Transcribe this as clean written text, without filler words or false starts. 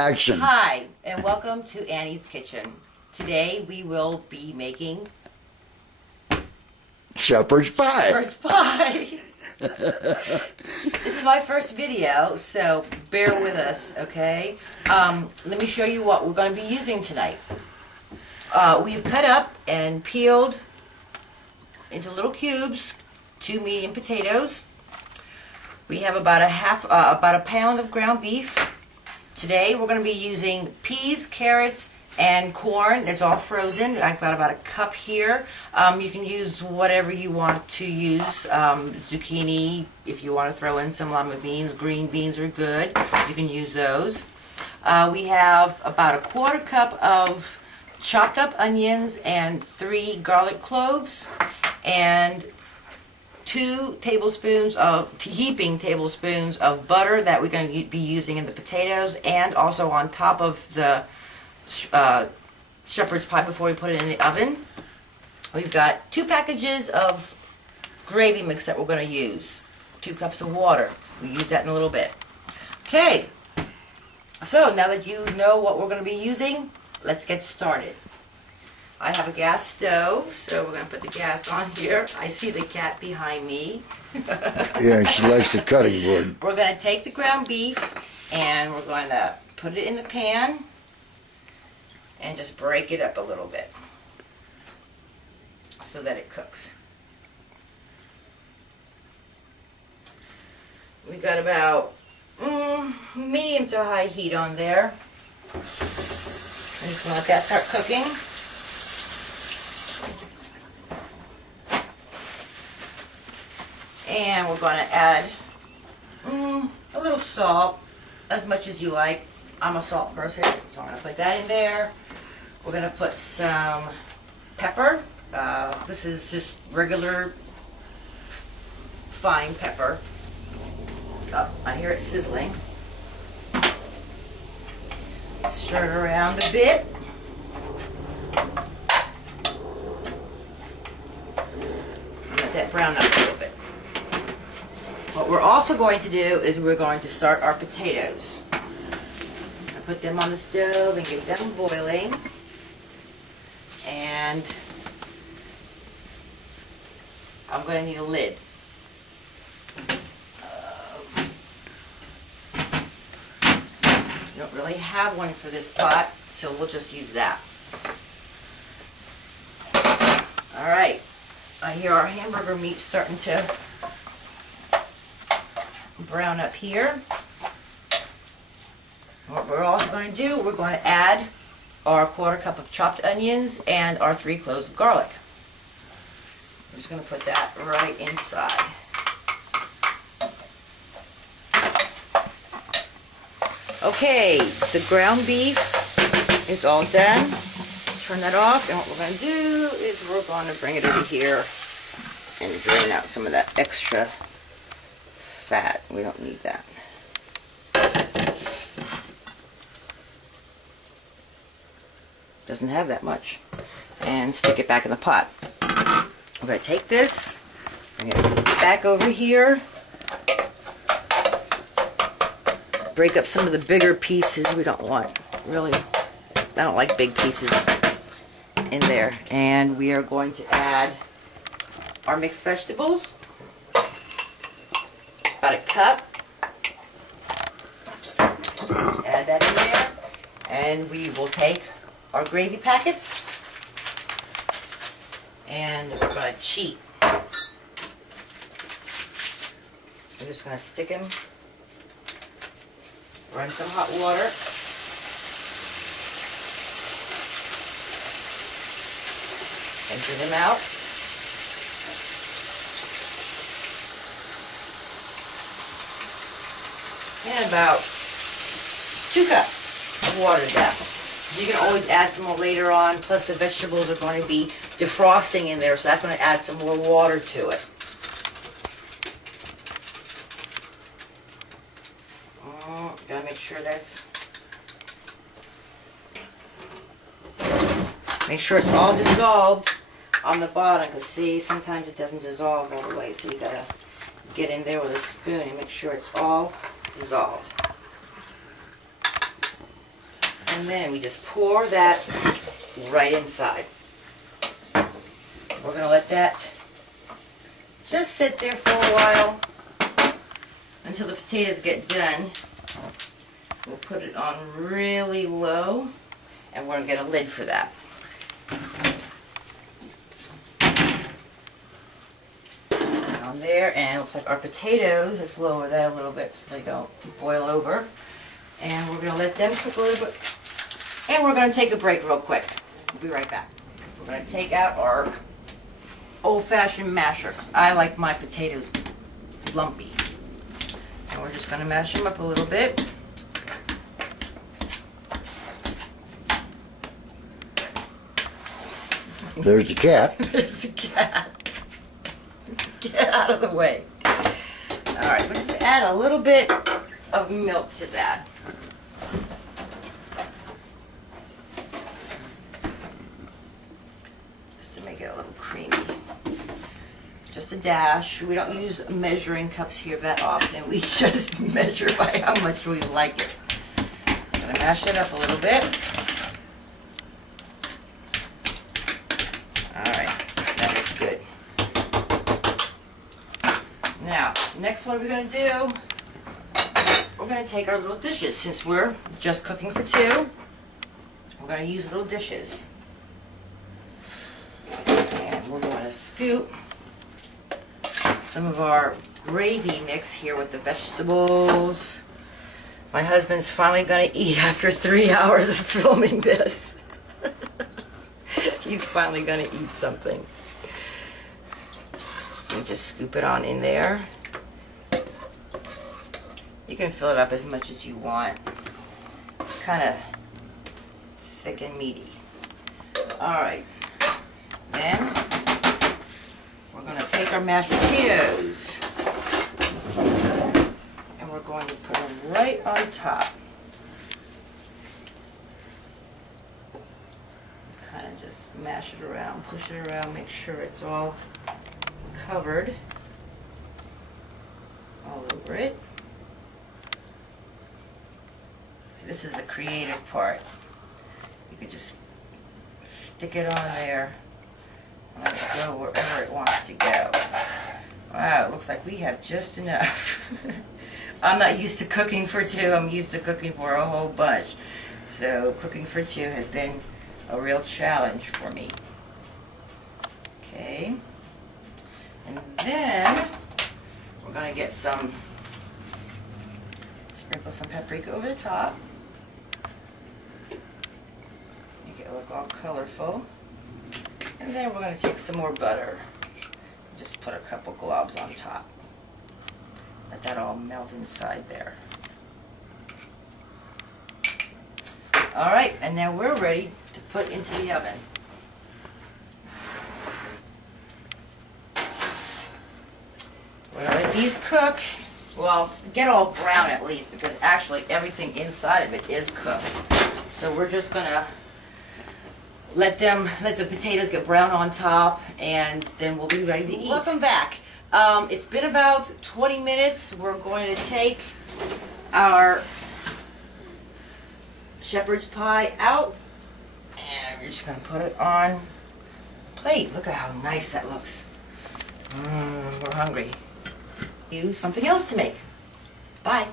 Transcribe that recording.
Action. Hi, and welcome to Annie's Kitchen. Today we will be making Shepherd's pie. Shepards Pie. This is my first video, so bear with us, okay? Let me show you what we're going to be using tonight. We've cut up and peeled into little cubes 2 medium potatoes. We have about a pound of ground beef. Today we're going to be using peas, carrots, and corn. It's all frozen. I've got about a cup here. You can use whatever you want to use. Zucchini, if you want to throw in some lima beans. Green beans are good. You can use those. We have about a 1/4 cup of chopped up onions and 3 garlic cloves and 2 tablespoons of heaping tablespoons of butter that we're going to be using in the potatoes, and also on top of the shepherd's pie before we put it in the oven. We've got 2 packages of gravy mix that we're going to use. 2 cups of water. We'll use that in a little bit. Okay, so now that you know what we're going to be using, let's get started. I have a gas stove, so we're going to put the gas on here. I see the cat behind me. Yeah, she likes the cutting board. We're going to take the ground beef and we're going to put it in the pan and just break it up a little bit so that it cooks. We've got about medium to high heat on there. I'm just going to let that start cooking. And we're going to add a little salt, as much as you like. I'm a salt person, so I'm going to put that in there. We're going to put some pepper. This is just regular fine pepper. Oh, I hear it sizzling. Stir it around a bit. Let that brown up a little bit. What we're also going to do is we're going to start our potatoes. I put them on the stove and get them boiling. And I'm going to need a lid. We don't really have one for this pot, so we'll just use that. Alright, I hear our hamburger meat starting to brown up here. What we're also going to do, we're going to add our 1/4 cup of chopped onions and our 3 cloves of garlic. I'm just going to put that right inside. Okay, the ground beef is all done. Let's turn that off, and what we're going to do is we're going to bring it over here and drain out some of that extra fat. We don't need that. Doesn't have that much. And stick it back in the pot. We're going to take this, bring it back over here, break up some of the bigger pieces we don't want. Really, I don't like big pieces in there. And we are going to add our mixed vegetables. About a cup. Add that in there. And we will take our gravy packets and we're going to cheat. I'm just going to stick them, run some hot water, empty them out. And about 2 cups of water to that. You can always add some more later on, plus the vegetables are going to be defrosting in there, so that's going to add some more water to it. Gotta make sure make sure it's all dissolved on the bottom, because see, sometimes it doesn't dissolve all the way, so you gotta get in there with a spoon and make sure it's all dissolved. And then we just pour that right inside. We're going to let that just sit there for a while until the potatoes get done. We'll put it on really low, and we're going to get a lid for that. On there, and it looks like our potatoes, let's lower that a little bit so they don't boil over. And we're going to let them cook a little bit. And we're going to take a break real quick. We'll be right back. We're going to take out our old-fashioned masher. I like my potatoes lumpy. And we're just going to mash them up a little bit. There's the cat. There's the cat. Get out of the way. Alright, let's add a little bit of milk to that. Just to make it a little creamy. Just a dash. We don't use measuring cups here that often. We just measure by how much we like it. I'm going to mash it up a little bit. Now, next what we're going to do, we're going to take our little dishes. Since we're just cooking for two, we're going to use little dishes. And we're going to scoop some of our gravy mix here with the vegetables. My husband's finally going to eat after 3 hours of filming this. He's finally going to eat something. You just scoop it on in there. You can fill it up as much as you want. It's kind of thick and meaty. Alright. Then we're going to take our mashed potatoes and we're going to put them right on top. Kind of just mash it around, push it around, make sure it's all covered all over it. See, this is the creative part. You could just stick it on there and let it go wherever it wants to go. Wow, it looks like we have just enough. I'm not used to cooking for two. I'm used to cooking for a whole bunch. So cooking for two has been a real challenge for me. Okay. And then we're going to get some, sprinkle some paprika over the top. Make it look all colorful. And then we're going to take some more butter. Just put a couple globs on top. Let that all melt inside there. Alright, and now we're ready to put into the oven. We're going to let these cook, well, get all brown at least, because actually everything inside of it is cooked. So we're just going to let the potatoes get brown on top, and then we'll be ready to eat. Welcome back. It's been about 20 minutes. We're going to take our shepherd's pie out, and we're just going to put it on a plate. Look at how nice that looks. We're hungry. Something else to make. Bye.